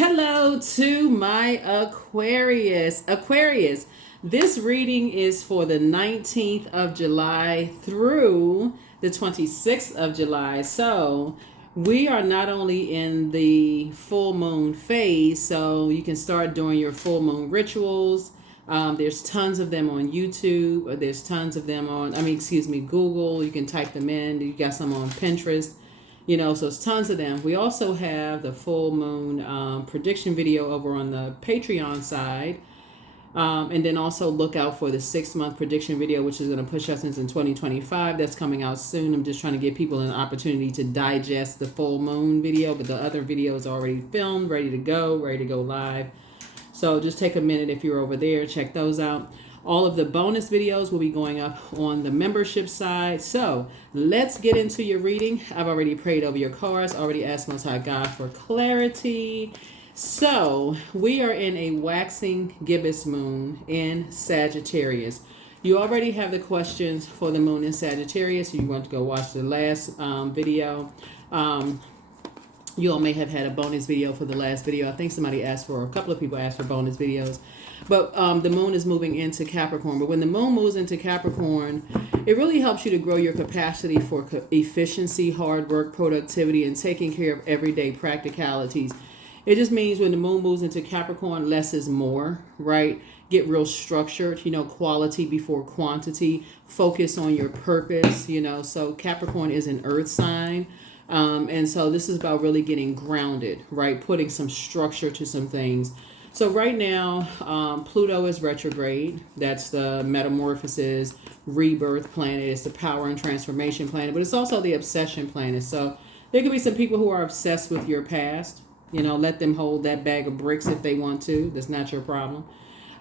Hello to my Aquarius, this reading is for the 19th of July through the 26th of July. So we are not only in the full moon phase, so you can start doing your full moon rituals. There's tons of them on YouTube, or there's tons of them on, Google. You can type them in. You got some on Pinterest. So it's tons of them. We also have the full moon prediction video over on the Patreon side. And then also look out for the 6-month prediction video, which is going to push us into 2025. That's coming out soon. I'm just trying to give people an opportunity to digest the full moon video, but the other video is already filmed, ready to go live. So just take a minute if you're over there, check those out. All of the bonus videos will be going up on the membership side. So let's get into your reading. I've already prayed over your cards, already asked Most High God for clarity. So we are in a waxing gibbous moon in Sagittarius. You already have the questions for the moon in Sagittarius. You want to go watch the last video. You all may have had a bonus video for the last video. I think a couple of people asked for bonus videos. But the moon is moving into Capricorn. But when the moon moves into Capricorn, it really helps you to grow your capacity for efficiency, hard work, productivity, and taking care of everyday practicalities. It just means when the moon moves into Capricorn, less is more, right? Get real structured, quality before quantity. Focus on your purpose, So Capricorn is an earth sign. And so this is about really getting grounded, right? Putting some structure to some things. So right now, Pluto is retrograde. That's the metamorphosis, rebirth planet. It's the power and transformation planet, but it's also the obsession planet. So there could be some people who are obsessed with your past. Let them hold that bag of bricks if they want to. That's not your problem.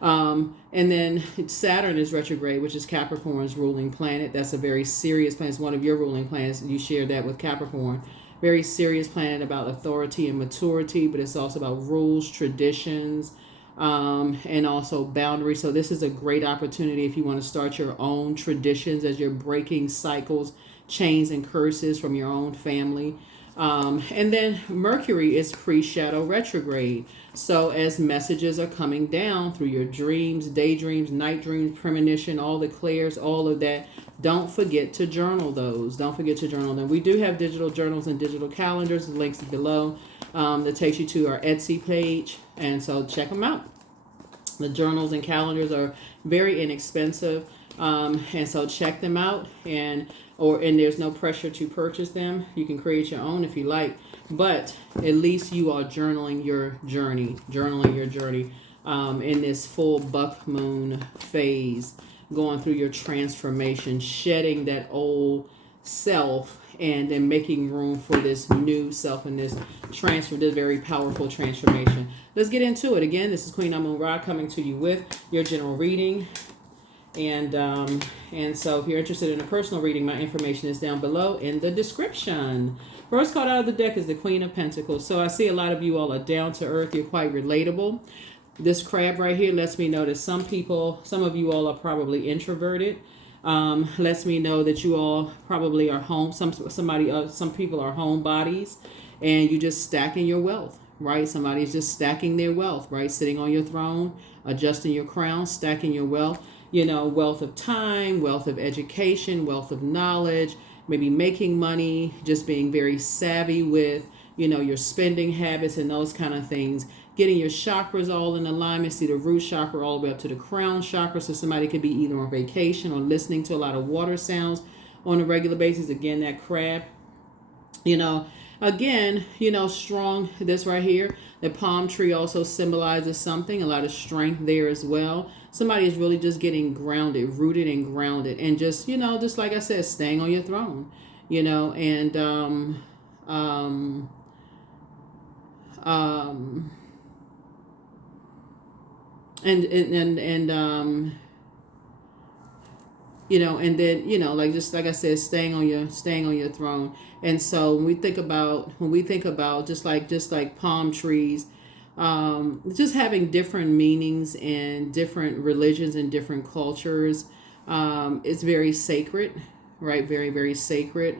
And then Saturn is retrograde, which is Capricorn's ruling planet. That's a very serious planet. It's one of your ruling planets. You share that with Capricorn. Very serious planet about authority and maturity, but it's also about rules, traditions, and also boundaries. So this is a great opportunity if you want to start your own traditions as you're breaking cycles, chains, and curses from your own family. And then Mercury is pre-shadow retrograde. So as messages are coming down through your dreams, daydreams, night dreams, premonition, all the clairs, all of that, don't forget to journal those. Don't forget to journal them. We do have digital journals and digital calendars. The links below that takes you to our Etsy page. And so check them out. The journals and calendars are very inexpensive. And so check them out, and there's no pressure to purchase them. You can create your own if you like, but at least you are journaling your journey in this full buck moon phase, going through your transformation, shedding that old self, and then making room for this new self and this very powerful transformation. Let's get into it. Again, this is Queen Amun Ra coming to you with your general reading. And so if you're interested in a personal reading, my information is down below in the description. First card out of the deck is the Queen of Pentacles. So I see a lot of you all are down to earth. You're quite relatable. This crab right here lets me know that some of you all are probably introverted. Lets me know that you all probably are home. Some people are homebodies, and you just stacking your wealth, right? Somebody's just stacking their wealth, right? Sitting on your throne, adjusting your crown, stacking your wealth. Wealth of time, wealth of education, wealth of knowledge, maybe making money, just being very savvy with, your spending habits and those kind of things. Getting your chakras all in alignment. See the root chakra all the way up to the crown chakra. So somebody could be either on vacation or listening to a lot of water sounds on a regular basis. Again, that crab, again, strong. This right here, the palm tree also symbolizes something, a lot of strength there as well. Somebody is really just getting grounded, rooted and grounded, and just like I said, staying on your throne, and and then like I said, staying on your throne. And so when we think about just like palm trees, just having different meanings in different religions and different cultures, it's very sacred, right? Very, very sacred.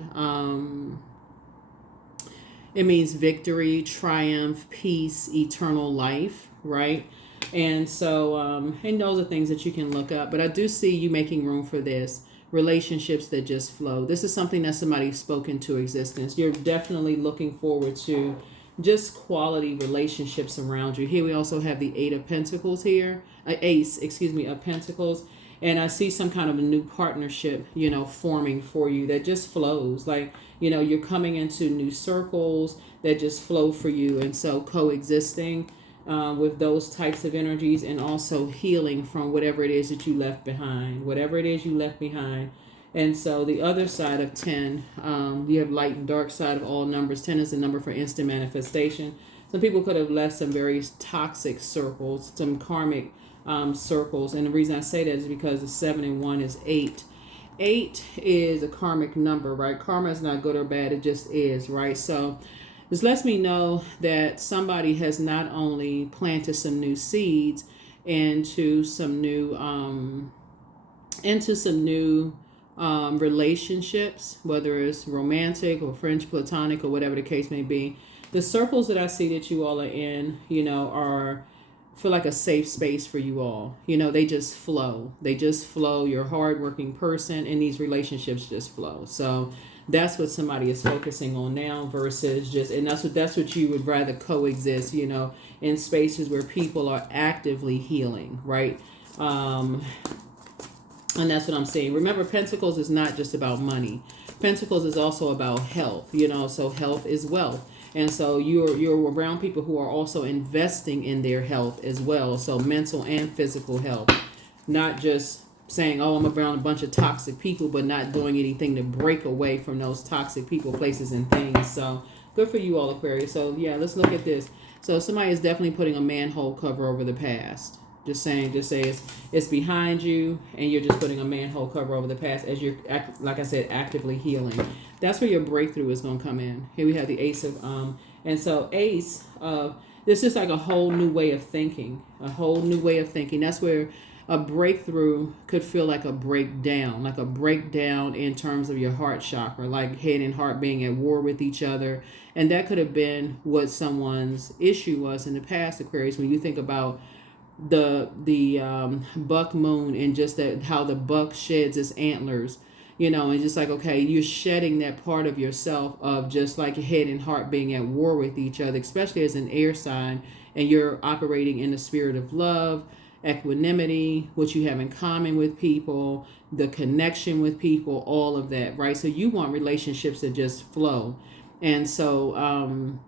It means victory, triumph, peace, eternal life, right? And so, and those are things that you can look up. But I do see you making room for this. Relationships that just flow. This is something that somebody spoke into existence. You're definitely looking forward to just quality relationships around you. Here we also have the Eight of Pentacles here. Ace, excuse me, of Pentacles. And I see some kind of a new partnership, you know, forming for you that just flows. Like, you know, you're coming into new circles that just flow for you. And so coexisting with those types of energies, and also healing from whatever it is that you left behind, whatever it is you left behind. And so the other side of 10, you have light and dark side of all numbers. 10 is the number for instant manifestation. Some people could have left some very toxic circles, some karmic circles. And the reason I say that is because the 7 and 1 is 8. 8 is a karmic number, right? Karma is not good or bad. It just is, right? So this lets me know that somebody has not only planted some new seeds into some new relationships, whether it's romantic or French platonic or whatever the case may be. The circles that I see that you all are in, you know, feel like a safe space for you all. You know, they just flow. They just flow. You're a hardworking person, and these relationships just flow. So that's what somebody is focusing on now, versus just, and that's what you would rather coexist, you know, in spaces where people are actively healing, right? And that's what I'm saying. Remember, Pentacles is not just about money. Pentacles is also about health, you know, so health is wealth. And so you're around people who are also investing in their health as well. So mental and physical health, not just saying, oh, I'm around a bunch of toxic people, but not doing anything to break away from those toxic people, places, and things. So good for you all, Aquarius. So yeah, let's look at this. So somebody is definitely putting a manhole cover over the past. Just say it's behind you, and you're just putting a manhole cover over the past as you're, like I said, actively healing. That's where your breakthrough is going to come in. Here we have the Ace of, and so Ace of, this is like a whole new way of thinking, a whole new way of thinking. That's where a breakthrough could feel like a breakdown in terms of your heart chakra, like head and heart being at war with each other. And that could have been what someone's issue was in the past, Aquarius, when you think about the buck moon, and just that how the buck sheds its antlers, you know, and just like, okay, you're shedding that part of yourself of just like head and heart being at war with each other, especially as an air sign, and you're operating in the spirit of love, equanimity, what you have in common with people, the connection with people, all of that, right? So you want relationships that just flow. And so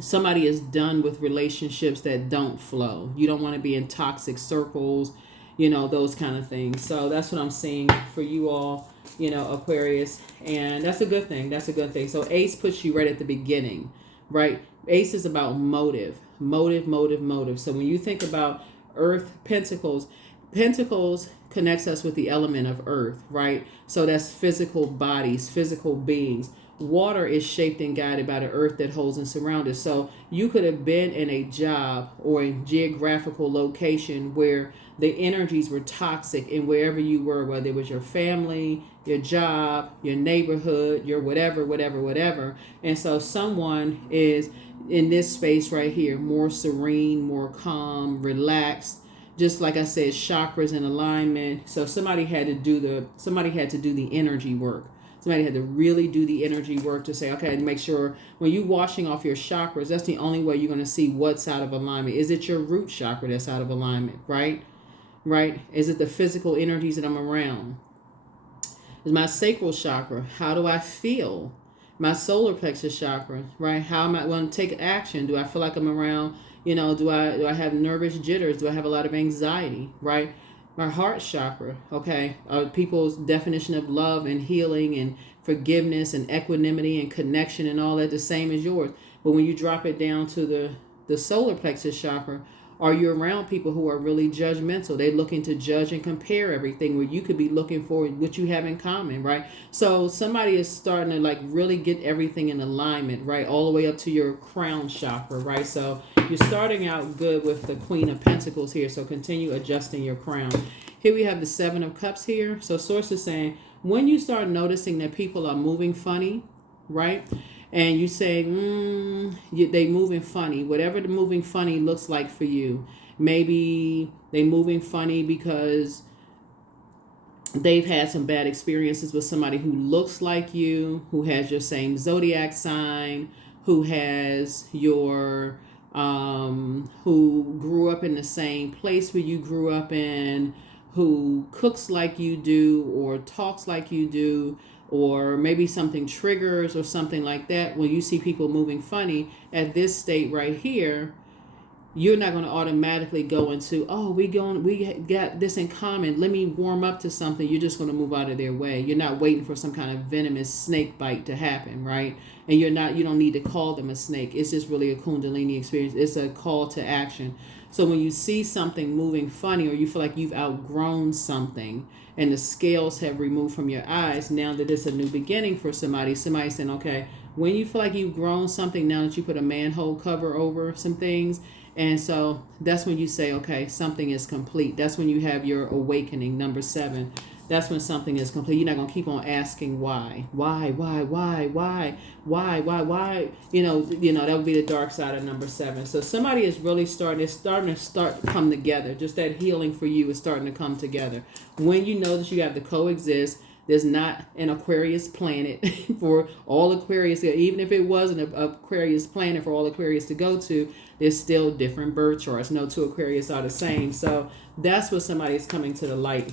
somebody is done with relationships that don't flow. You don't want to be in toxic circles, you know, those kind of things. So that's what I'm seeing for you all, you know, Aquarius. And that's a good thing. That's a good thing. So Ace puts you right at the beginning, right? Ace is about motive. So when you think about Earth, Pentacles connects us with the element of Earth, right? So that's physical bodies, physical beings. Water is shaped and guided by the earth that holds and surrounds us. So you could have been in a job or a geographical location where the energies were toxic, and wherever you were, whether it was your family, your job, your neighborhood, your whatever. And so someone is in this space right here, more serene, more calm, relaxed. Just like I said, chakras in alignment. So somebody had to do the energy work. Somebody had to really do the energy work to say, okay, make sure when you're washing off your chakras, that's the only way you're going to see what's out of alignment. Is it your root chakra that's out of alignment, right? Right? Is it the physical energies that I'm around? Is my sacral chakra? How do I feel? My solar plexus chakra, right? How am I going to take action? Do I feel like I'm around, you know, do I have nervous jitters? Do I have a lot of anxiety, right? My heart chakra, okay, people's definition of love and healing and forgiveness and equanimity and connection and all that the same as yours. But when you drop it down to the solar plexus chakra, are you around people who are really judgmental? They're looking to judge and compare everything, where you could be looking for what you have in common, right? So somebody is starting to like really get everything in alignment, right? All the way up to your crown chakra, right? So you're starting out good with the Queen of Pentacles here. So continue adjusting your crown. Here we have the Seven of Cups here. So Source is saying, when you start noticing that people are moving funny, right? and you say, they moving funny. Whatever the moving funny looks like for you. Maybe they moving funny because they've had some bad experiences with somebody who looks like you, who has your same zodiac sign, who has your who grew up in the same place where you grew up in, who cooks like you do or talks like you do, or maybe something triggers or something like that. When you see people moving funny at this state right here, you're not going to automatically go into, oh, we got this in common, let me warm up to something. You're just going to move out of their way. You're not waiting for some kind of venomous snake bite to happen, right? And you don't need to call them a snake. It's just really a kundalini experience. It's a call to action. So when you see something moving funny, or you feel like you've outgrown something and the scales have removed from your eyes, now that it's a new beginning for somebody's saying, okay, when you feel like you've grown something, now that you put a manhole cover over some things, and so that's when you say, okay, something is complete. That's when you have your awakening, number 7. That's when something is complete. You're not going to keep on asking why. You know, that would be the dark side of number 7. So somebody is really starting to come together. Just that healing for you is starting to come together. When you know that you have to coexist, there's not an Aquarius planet for all Aquarius. Even if it wasn't an Aquarius planet for all Aquarius to go to, there's still different birth charts. No two Aquarius are the same. So that's what somebody is coming to the light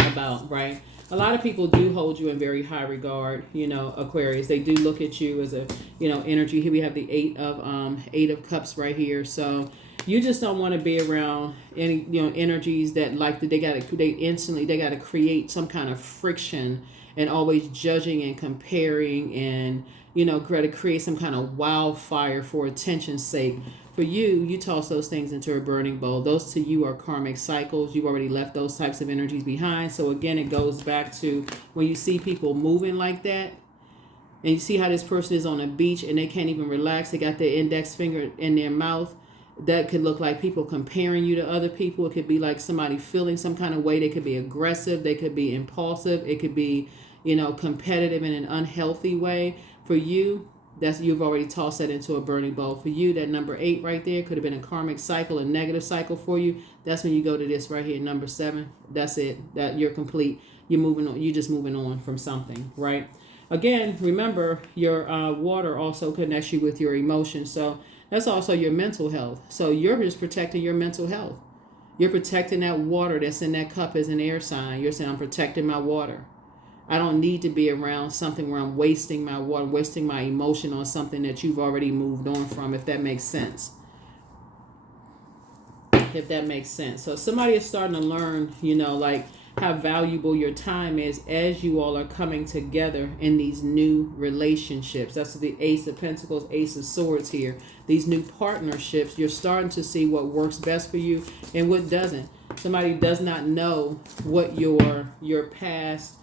about, right? A lot of people do hold you in very high regard, Aquarius. They do look at you as a, energy. Here we have the eight of cups right here. So you just don't want to be around any, energies that they got to create some kind of friction and always judging and comparing and, to create some kind of wildfire for attention's sake. For you toss those things into a burning bowl. Those to you are karmic cycles. You've already left those types of energies behind. So again, it goes back to when you see people moving like that, and you see how this person is on a beach and they can't even relax. They got their index finger in their mouth. That could look like people comparing you to other people. It could be like somebody feeling some kind of way. They could be aggressive. They could be impulsive. It could be, competitive in an unhealthy way. For you, you've already tossed that into a burning bowl. For you, that number 8 right there could have been a karmic cycle, a negative cycle for you. That's when you go to this right here, number 7. That's it. That you're complete. You're moving on. You're just moving on from something, right? Again, remember your water also connects you with your emotions. So that's also your mental health. So you're just protecting your mental health. You're protecting that water that's in that cup as an air sign. You're saying, I'm protecting my water. I don't need to be around something where I'm wasting my water, wasting my emotion on something that you've already moved on from, if that makes sense. If that makes sense. So somebody is starting to learn, how valuable your time is as you all are coming together in these new relationships. That's the Ace of Pentacles, Ace of Swords here. These new partnerships, you're starting to see what works best for you and what doesn't. Somebody does not know what your past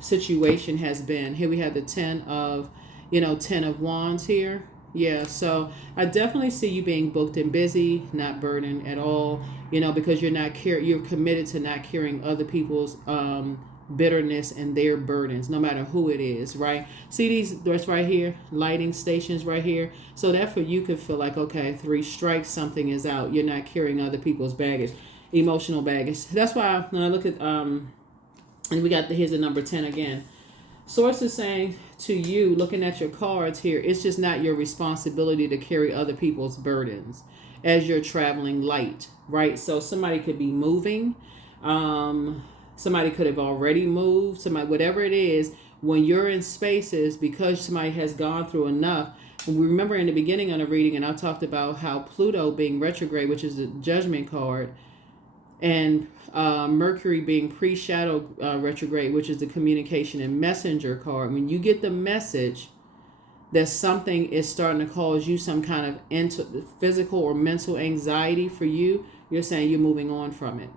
situation has been. Here we have the 10 of wands here. Yeah, so I definitely see you being booked and busy, not burdened at all, because you're committed to not carrying other people's bitterness and their burdens, no matter who it is, right? See there's right here, lighting stations right here. So that for you could feel like, okay, 3 strikes, something is out. You're not carrying other people's baggage, emotional baggage. That's why when I look at and we got here's the number 10 again. Source is saying to you, looking at your cards here, it's just not your responsibility to carry other people's burdens as you're traveling light, right? So somebody could be moving. Somebody could have already moved. Somebody, whatever it is, when you're in spaces, because somebody has gone through enough. And we remember in the beginning of the reading, and I talked about how Pluto being retrograde, which is the judgment card, and Mercury being pre-shadow retrograde, which is the communication and messenger card. When you get the message that something is starting to cause you some kind of physical or mental anxiety for you, you're saying you're moving on from it,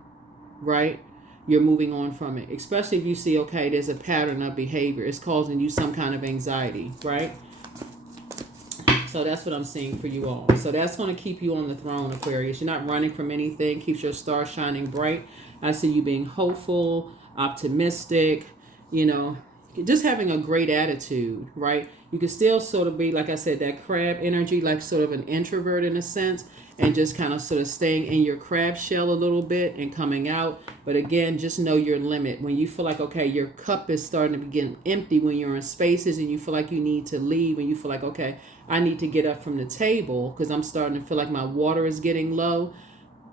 right? You're moving on from it. Especially if you see, okay, there's a pattern of behavior. It's causing you some kind of anxiety, right? So that's what I'm seeing for you all. So that's going to keep you on the throne, Aquarius. You're not running from anything. Keeps your star shining bright. I see you being hopeful, optimistic, just having a great attitude, right? You can still sort of be, like I said, that crab energy, like sort of an introvert in a sense, and just kind of sort of staying in your crab shell a little bit and coming out. But again, just know your limit. When you feel like, okay, your cup is starting to begin empty, when you're in spaces and you feel like you need to leave, and you feel like, okay, I need to get up from the table because I'm starting to feel like my water is getting low,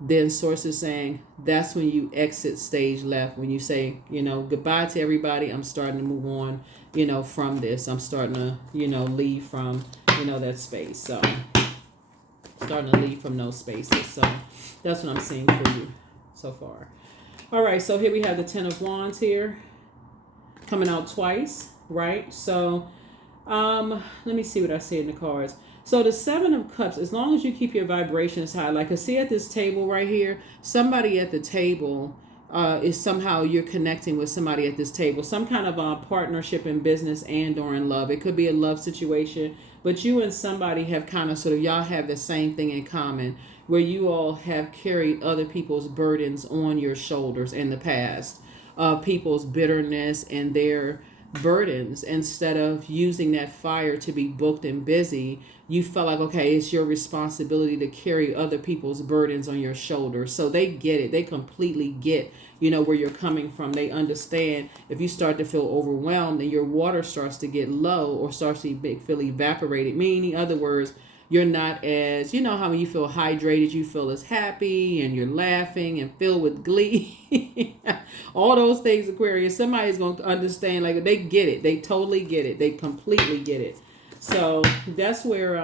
then source is saying that's when you exit stage left. When you say, goodbye to everybody, I'm starting to move on, from this. I'm starting to, leave from, that space. So starting to leave from those spaces. So that's what I'm seeing for you so far. All right, so here we have the 10 of Wands here coming out twice, right? So let me see what I see in the cards. So the 7 of Cups, as long as you keep your vibrations high, like I see at this table right here, somebody at the table is somehow you're connecting with somebody at this table, some kind of partnership in business and or in love. It could be a love situation, but you and somebody have kind of sort of, y'all have the same thing in common, where you all have carried other people's burdens on your shoulders in the past, people's bitterness and their burdens. Instead of using that fire to be booked and busy, you felt like, okay, it's your responsibility to carry other people's burdens on your shoulders. So they get it. They completely get, where you're coming from. They understand if you start to feel overwhelmed and your water starts to get low or starts to feel evaporated, meaning, in other words, you're not as, how when you feel hydrated, you feel as happy and you're laughing and filled with glee. All those things, Aquarius, somebody's going to understand, like they get it. They totally get it. They completely get it. So that's where,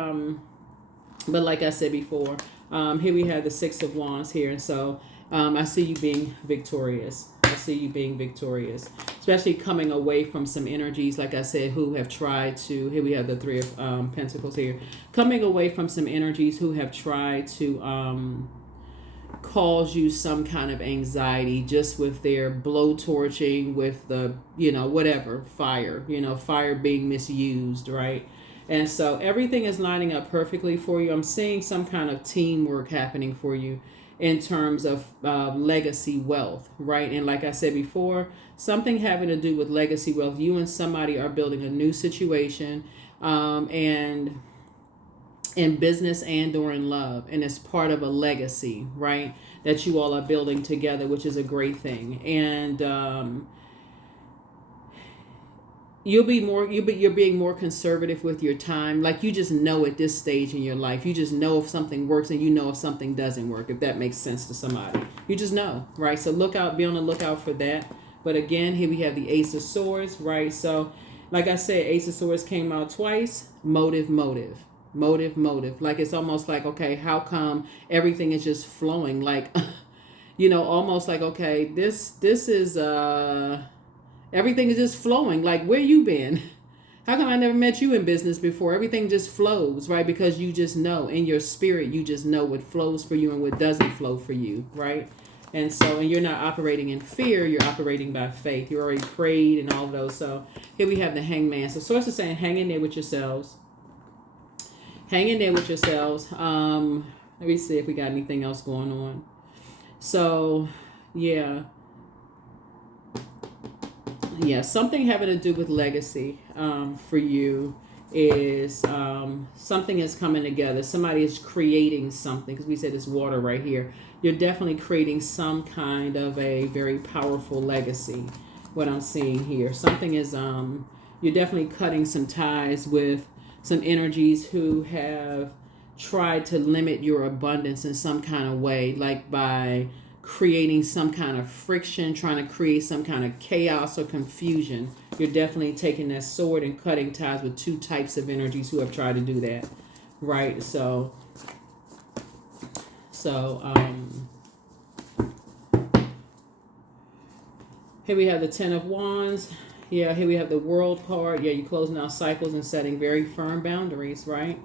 but like I said before, here we have the 6 of Wands here. And so I see you being victorious. I see you being victorious, especially coming away from some energies, like I said, who have tried to, here we have the 3 of Pentacles here, coming away from some energies who have tried to cause you some kind of anxiety just with their blowtorching, with the, whatever, fire, fire being misused, right? And so everything is lining up perfectly for you. I'm seeing some kind of teamwork happening for you in terms of legacy wealth, right? And like I said before, something having to do with legacy wealth. You and somebody are building a new situation, and in business and or in love, and it's part of a legacy, right, that you all are building together, which is a great thing. And you're being more conservative with your time. Like you just know at this stage in your life, you just know if something works and you know if something doesn't work, if that makes sense to somebody. You just know, right? So be on the lookout for that. But again, here we have the Ace of Swords, right? So like I said, Ace of Swords came out twice. Motive. Like it's almost like, okay, how come everything is just flowing? Like, almost like, okay, this is everything is just flowing. Like, where you been? How come I never met you in business before? Everything just flows, right? Because you just know in your spirit, you just know what flows for you and what doesn't flow for you, right? And so, and you're not operating in fear, you're operating by faith. You already prayed and all of those. So here we have the Hangman. So Source is saying, hang in there with yourselves. Hang in there with yourselves. Let me see if we got anything else going on. So, yeah, something having to do with legacy for you is something is coming together. Somebody is creating something, because we said it's water right here. You're definitely creating some kind of a very powerful legacy, what I'm seeing here. Something is, you're definitely cutting some ties with some energies who have tried to limit your abundance in some kind of way, like by creating some kind of friction, trying to create some kind of chaos or confusion. You're definitely taking that sword and cutting ties with 2 types of energies who have tried to do that, right? So here we have the 10 of Wands. Yeah, here we have the World card. Yeah, you're closing out cycles and setting very firm boundaries, right?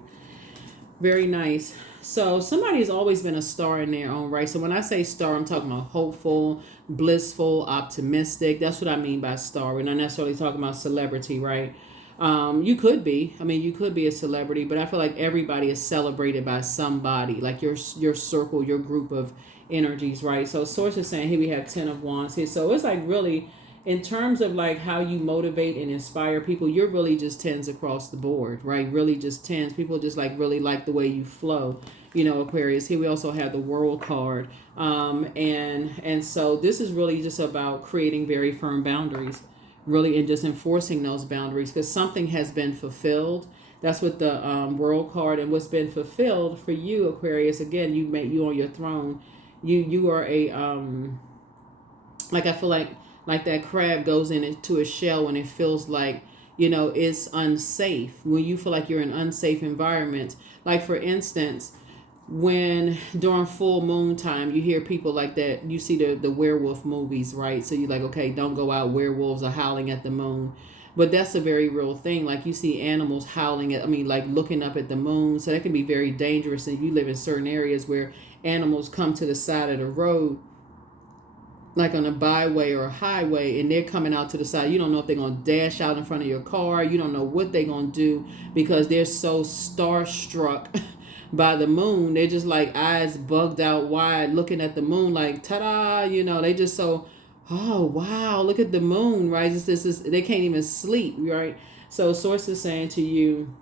Very nice. So somebody has always been a star in their own right. So when I say star, I'm talking about hopeful, blissful, optimistic. That's what I mean by star. We're not necessarily talking about celebrity, right? You could be. I mean, you could be a celebrity, but I feel like everybody is celebrated by somebody, like your circle, your group of energies, right? So Source is saying here we have 10 of Wands here. So it's like really, in terms of like how you motivate and inspire people, you're really just tens across the board, right? Really just tens. People just like really like the way you flow, Aquarius. Here we also have the World card. And so this is really just about creating very firm boundaries, really, and just enforcing those boundaries because something has been fulfilled. That's what the World card, and what's been fulfilled for you, Aquarius. Again, you on your throne. You are a like I feel like that crab goes into a shell when it feels like it's unsafe. When you feel like you're in unsafe environments, like for instance, when during full moon time you hear people like that, you see the werewolf movies, right? So you're like, okay, don't go out, werewolves are howling at the moon. But that's a very real thing. Like you see animals howling like looking up at the moon. So that can be very dangerous. And you live in certain areas where animals come to the side of the road, like on a byway or a highway, and they're coming out to the side. You don't know if they're going to dash out in front of your car. You don't know what they're going to do because they're so starstruck by the moon. They're just like eyes bugged out wide looking at the moon like, ta-da, they just so, oh, wow, look at the moon, right? They can't even sleep, right? So Source is saying to you,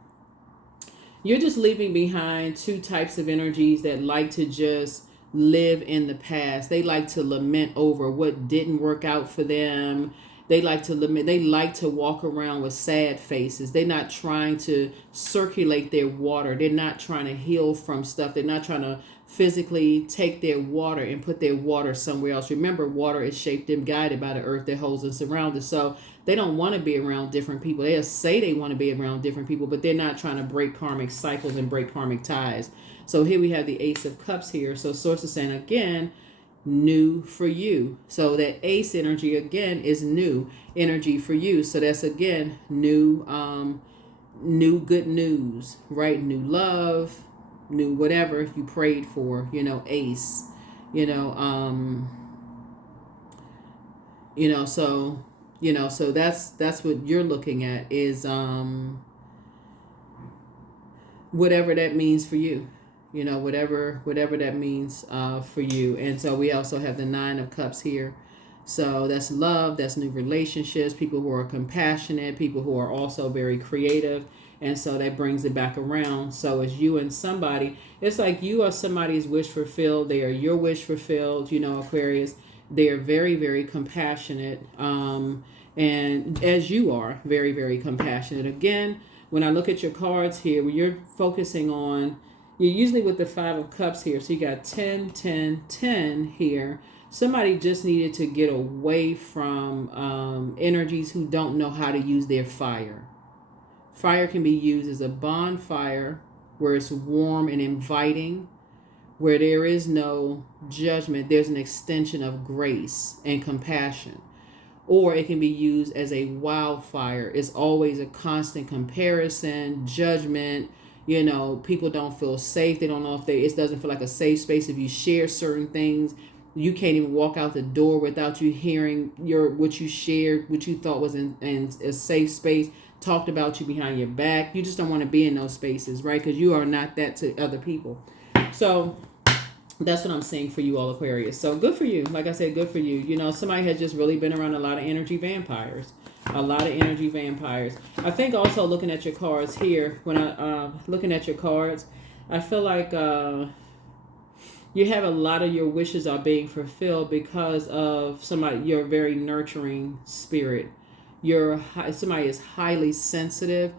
you're just leaving behind two types of energies that like to just live in the past. They like to lament over what didn't work out for them. They like to lament. They like to walk around with sad faces. They're not trying to circulate their water. They're not trying to heal from stuff. They're not trying to physically take their water and put their water somewhere else. Remember, water is shaped and guided by the earth that holds us around us. So they don't want to be around different people. They'll say they want to be around different people, but they're not trying to break karmic cycles and break karmic ties. So here we have the Ace of Cups here. So Source is saying, again, new for you. So that ace energy, again, is new energy for you. So that's, again, new good news, right? New love, new whatever you prayed for, ace, so that's what you're looking at is whatever that means for you. Whatever that means for you. And so we also have the Nine of Cups here. So that's love, that's new relationships, people who are compassionate, people who are also very creative. And so that brings it back around. So it's you and somebody. It's like you are somebody's wish fulfilled. They are your wish fulfilled, Aquarius. They are very, very compassionate. And as you are very, very compassionate. Again, when I look at your cards here, when you're focusing on, you're usually with the Five of Cups here. So you got 10, 10, 10 here. Somebody just needed to get away from energies who don't know how to use their fire. Fire can be used as a bonfire where it's warm and inviting, where there is no judgment. There's an extension of grace and compassion. Or it can be used as a wildfire. It's always a constant comparison, judgment. People don't feel safe. They don't know if it doesn't feel like a safe space. If you share certain things, you can't even walk out the door without you hearing what you shared, what you thought was in a safe space, talked about you behind your back. You just don't want to be in those spaces, right? Because you are not that to other people. So that's what I'm saying for you all, Aquarius. So good for you. Like I said, good for you. Somebody has just really been around a lot of energy vampires. A lot of energy vampires. I think also looking at your cards here, when I looking at your cards, I feel like you have a lot of your wishes are being fulfilled because of somebody. You're a very nurturing spirit. Somebody is highly sensitive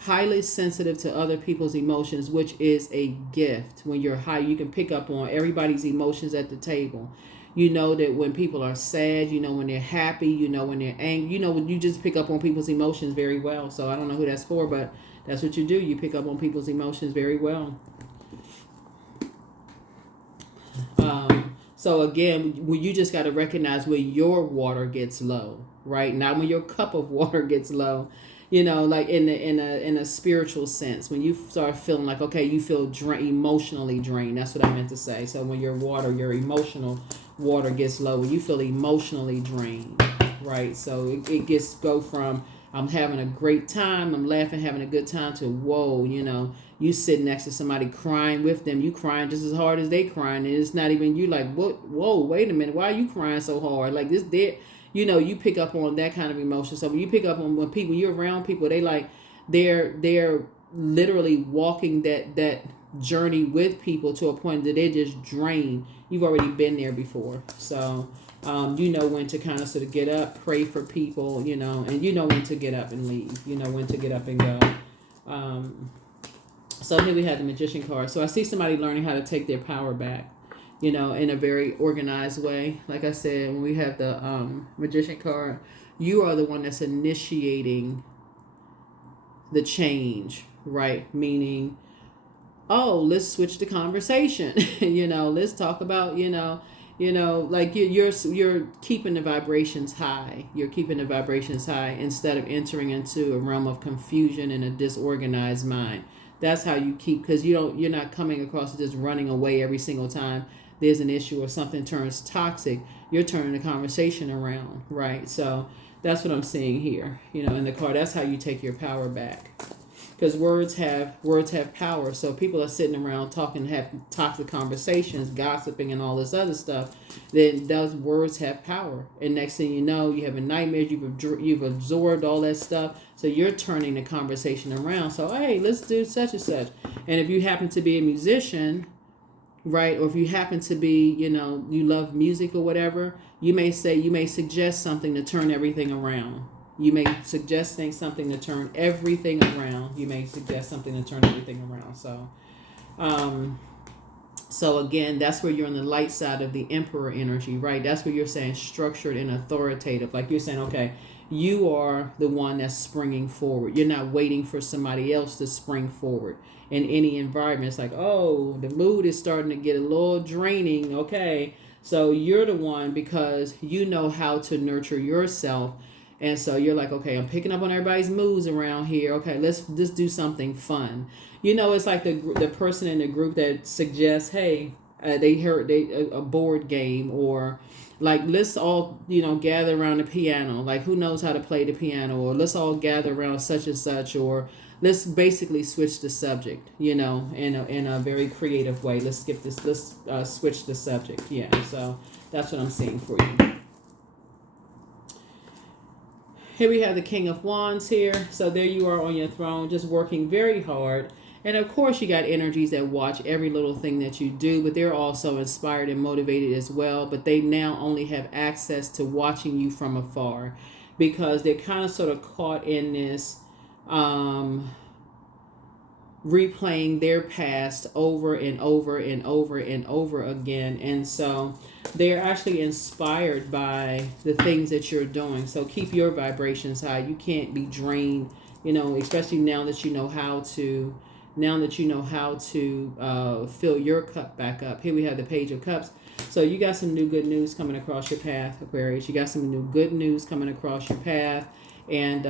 to other people's emotions, which is a gift. When you're high, you can pick up on everybody's emotions at the table. You know that when people are sad, when they're happy, when they're angry, you just pick up on people's emotions very well. So I don't know who that's for, but that's what you do. You pick up on people's emotions very well. So again, when you just got to recognize where your water gets low, right? Not when your cup of water gets low, like in a spiritual sense, when you start feeling like, okay, you feel emotionally drained. That's what I meant to say. So when your emotional water gets low, when you feel emotionally drained, right? So it gets go from I'm having a great time, I'm laughing, having a good time, to whoa, you sit next to somebody crying with them, you crying just as hard as they crying, and it's not even you like, what? Whoa, wait a minute, why are you crying so hard? Like this, you pick up on that kind of emotion. So when you pick up on when people, you're around people, they're literally walking that journey with people to a point that they just drain. You've already been there before. So you know when to kind of sort of get up, pray for people, and you know when to get up and leave. You know when to get up and go. So here we have the Magician card. So I see somebody learning how to take their power back, in a very organized way. Like I said, when we have the Magician card, you are the one that's initiating the change, right? Meaning, oh, let's switch the conversation. Let's talk about, like you're keeping the vibrations high. You're keeping the vibrations high instead of entering into a realm of confusion and a disorganized mind. That's how you keep, because you're not coming across just running away every single time there's an issue or something turns toxic. You're turning the conversation around, right? So that's what I'm seeing here, in the card. That's how you take your power back. Because words have power. So people are sitting around talking, have toxic conversations, gossiping, and all this other stuff. Then those words have power. And next thing you know, you have a nightmare. You've absorbed all that stuff. So you're turning the conversation around. So hey, let's do such and such. And if you happen to be a musician, right, or if you happen to be, you love music or whatever, you may suggest something to turn everything around. You may suggest something to turn everything around. So again, that's where you're on the light side of the Emperor energy, right? That's where you're saying structured and authoritative. Like you're saying, okay, you are the one that's springing forward. You're not waiting for somebody else to spring forward. In any environment, it's like, oh, the mood is starting to get a little draining. Okay, so you're the one, because you know how to nurture yourself. And so you're like, okay, I'm picking up on everybody's moods around here. Okay, let's just do something fun. It's like the person in the group that suggests, hey, they heard a board game, or like, let's all, gather around the piano. Like, who knows how to play the piano? Or let's all gather around such and such. Or let's basically switch the subject, in a very creative way. Let's skip this. Let's switch the subject. Yeah, so that's what I'm seeing for you. Here we have the King of Wands here. So there you are on your throne, just working very hard. And of course, you got energies that watch every little thing that you do, but they're also inspired and motivated as well. But they now only have access to watching you from afar, because they're kind of sort of caught in this replaying their past over and over and over and over again. And so they're actually inspired by the things that you're doing. So keep your vibrations high. You can't be drained, especially now that you know how to fill your cup back up. Here we have the Page of Cups. So you got some new good news coming across your path, Aquarius. You got some new good news coming across your path. And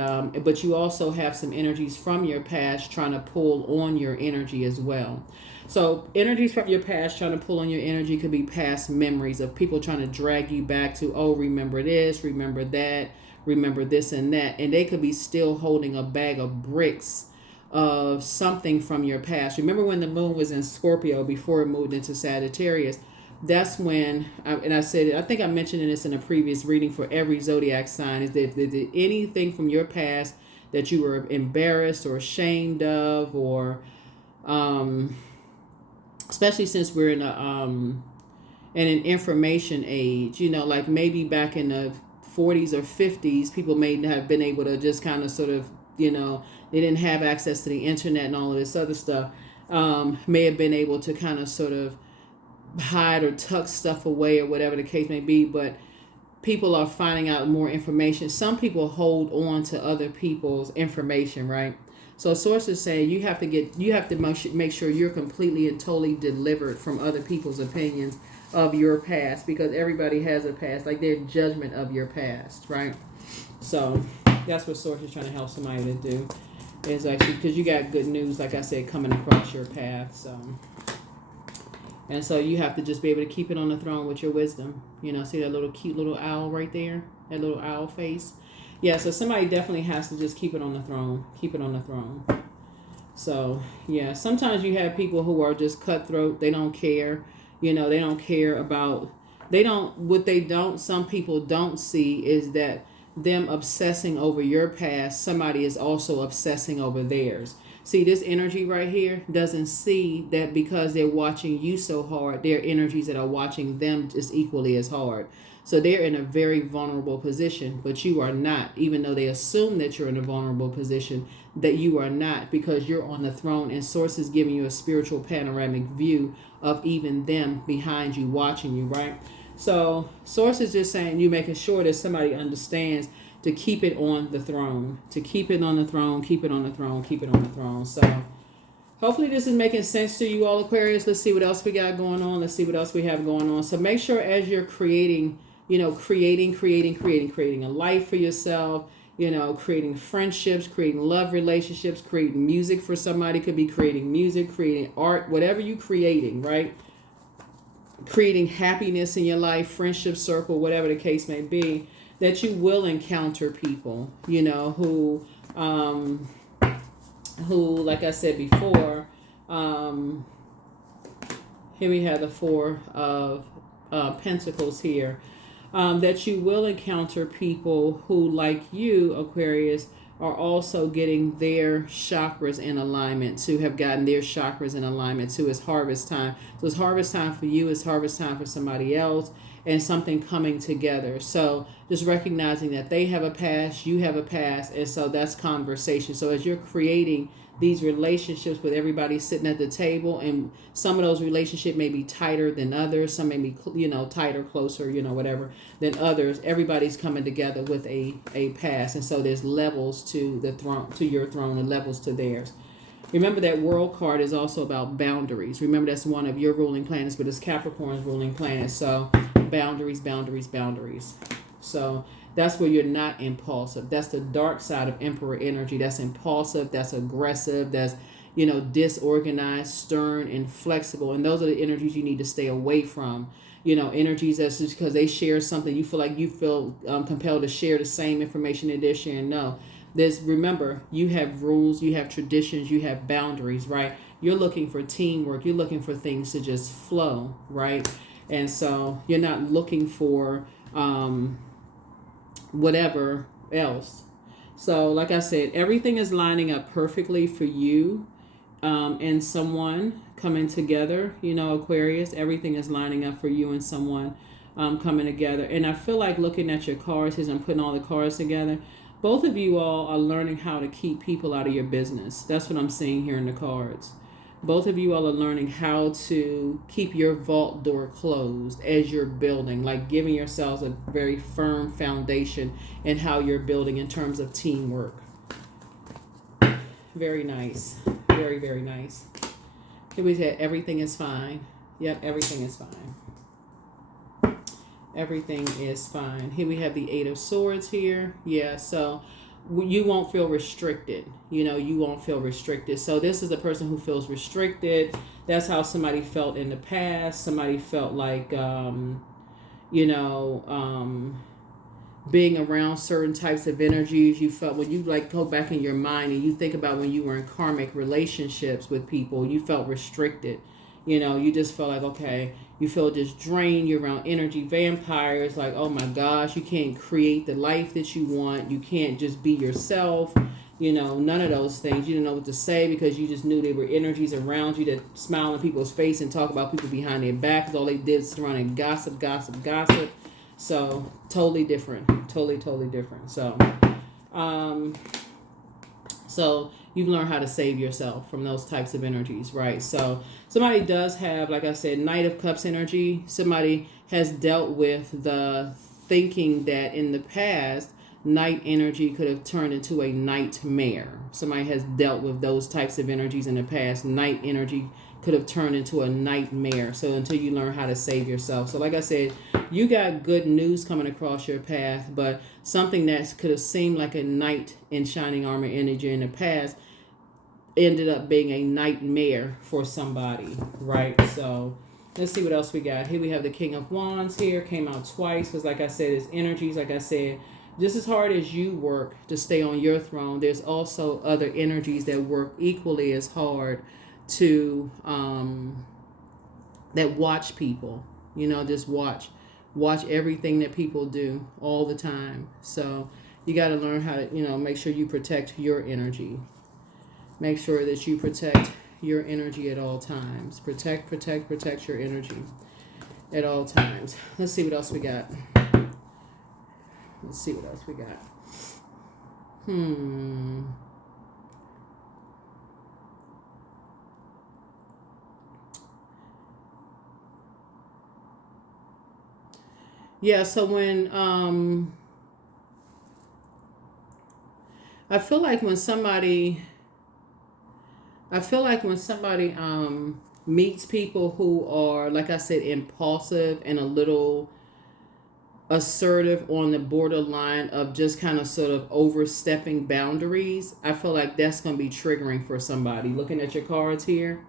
but you also have some energies from your past trying to pull on your energy as well. So energies from your past trying to pull on your energy could be past memories of people trying to drag you back to, oh, remember this, remember that, remember this and that. And they could be still holding a bag of bricks of something from your past. Remember when the moon was in Scorpio before it moved into Sagittarius? That's when, I said, I think I mentioned this in a previous reading for every zodiac sign, is that if there's anything from your past that you were embarrassed or ashamed of, or especially since we're in an information age, like maybe back in the 40s or 50s, people may have been able to just kind of sort of, they didn't have access to the internet and all of this other stuff, may have been able to kind of sort of hide or tuck stuff away or whatever the case may be. But people are finding out more information. Some people hold on to other people's information, right? So sources say you have to make sure you're completely and totally delivered from other people's opinions of your past, because everybody has a past, like their judgment of your past, right? So that's what source is trying to help somebody to do, is actually, because you got good news, like I said, coming across your path. And so you have to just be able to keep it on the throne with your wisdom. See that little cute little owl right there? That little owl face? Yeah, so somebody definitely has to just keep it on the throne. Keep it on the throne. So, yeah, sometimes you have people who are just cutthroat. They don't care. They don't care about what they don't, some people don't see is that them obsessing over your past, somebody is also obsessing over theirs. See, this energy right here doesn't see that because they're watching you so hard, their energies that are watching them is equally as hard. So they're in a very vulnerable position, but you are not, even though they assume that you're in a vulnerable position, that you are not, because you're on the throne and Source is giving you a spiritual panoramic view of even them behind you, watching you, right? So Source is just saying, you making sure that somebody understands to keep it on the throne, to keep it on the throne, keep it on the throne, keep it on the throne. So hopefully this is making sense to you all, Aquarius. Let's see what else we got going on. Let's see what else we have going on. So make sure as you're creating, creating a life for yourself, creating friendships, creating love relationships, creating music for somebody. Could be creating music, creating art, whatever you creating, right? Creating happiness in your life, friendship circle, whatever the case may be, that you will encounter people, who, like I said before, here we have the Four of Pentacles here, that you will encounter people who, like you, Aquarius, are also getting their chakras in alignment, to have gotten their chakras in alignment, to it's harvest time. So it's harvest time for you, it's harvest time for somebody else, and something coming together. So just recognizing that they have a past, you have a past, and so that's conversation. So as you're creating these relationships with everybody sitting at the table, and some of those relationships may be tighter than others, some may be tighter, closer, whatever, than others. Everybody's coming together with a past, and so there's levels to the throne, to your throne, and levels to theirs. Remember that World card is also about boundaries. Remember that's one of your ruling planets, but it's Capricorn's ruling planet. So boundaries. So that's where you're not impulsive. That's the dark side of Emperor energy. That's impulsive, that's aggressive, that's, disorganized, stern, and flexible. And those are the energies you need to stay away from. Energies that's just because they share something, you feel compelled to share the same information that they're sharing. No. Remember, you have rules, you have traditions, you have boundaries, right? You're looking for teamwork. You're looking for things to just flow, right? And so you're not looking for whatever else. So like I said, everything is lining up perfectly for you and someone coming together, Aquarius. Everything is lining up for you and someone coming together. And I feel like looking at your cards as I'm putting all the cards together, both of you all are learning how to keep people out of your business. That's what I'm seeing here in the cards. Both of you all are learning how to keep your vault door closed as you're building, like giving yourselves a very firm foundation in how you're building in terms of teamwork. Very nice. Very, very nice. Here we said everything is fine. Yep, everything is fine. Everything is fine. Here we have the Eight of Swords here. Yeah, so you won't feel restricted. You won't feel restricted. So this is a person who feels restricted. That's how somebody felt in the past. Somebody felt like, being around certain types of energies. You felt when you go back in your mind and you think about when you were in karmic relationships with people, you felt restricted. You just felt like, okay, you feel just drained. You're around energy vampires. Like, oh my gosh, you can't create the life that you want. You can't just be yourself. None of those things. You didn't know what to say because you just knew there were energies around you that smile in people's face and talk about people behind their back. All they did is run and gossip. So totally different. Totally different. So you've learned how to save yourself from those types of energies, right? So somebody does have, like I said, Knight of Cups energy. Somebody has dealt with the thinking that in the past, night energy could have turned into a nightmare. Somebody has dealt with those types of energies in the past. Night energy could have turned into a nightmare. So until you learn how to save yourself. So like I said, you got good news coming across your path, but something that could have seemed like a knight in shining armor energy in the past ended up being a nightmare for somebody, right? So let's see what else we got. Here we have the King of Wands here. Came out twice because like I said, it's energies. Like I said, just as hard as you work to stay on your throne, there's also other energies that work equally as hard to that watch people, just watch watch everything that people do all the time. So you got to learn how to, make sure you protect your energy. Make sure that you protect your energy at all times. Protect your energy at all times. Let's see what else we got. Let's see what else we got. Yeah, so when I feel like when somebody meets people who are, like I said, impulsive and a little assertive on the borderline of just kind of sort of overstepping boundaries, I feel like that's going to be triggering for somebody. Looking at your cards here,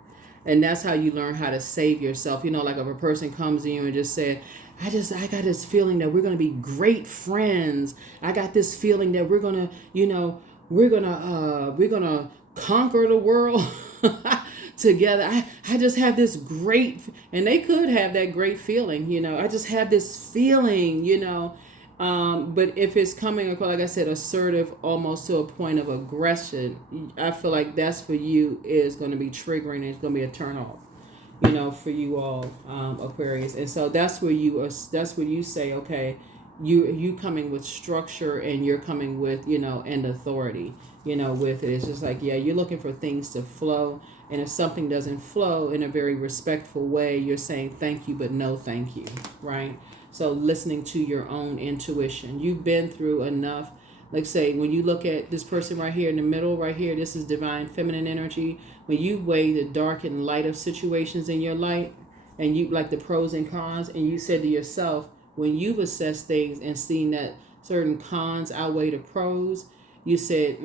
and that's how you learn how to save yourself. Like if a person comes to you and just said, I got this feeling that we're going to be great friends. I got this feeling that we're going to, we're going to conquer the world together. I just have this great, and they could have that great feeling, I just have this feeling, but if it's coming across, like I said, assertive, almost to a point of aggression, I feel like that's for you is going to be triggering, and it's going to be a turn off, for you all, Aquarius. And so that's where you say, okay, you coming with structure, and you're coming with, and authority, with it. It's just like, yeah, you're looking for things to flow. And if something doesn't flow in a very respectful way, you're saying thank you, but no thank you, right? So listening to your own intuition. You've been through enough. Like say, when you look at this person right here in the middle, right here, this is divine feminine energy. When you weigh the dark and light of situations in your life, and you like the pros and cons, and you said to yourself, when you've assessed things and seen that certain cons outweigh the pros, you said,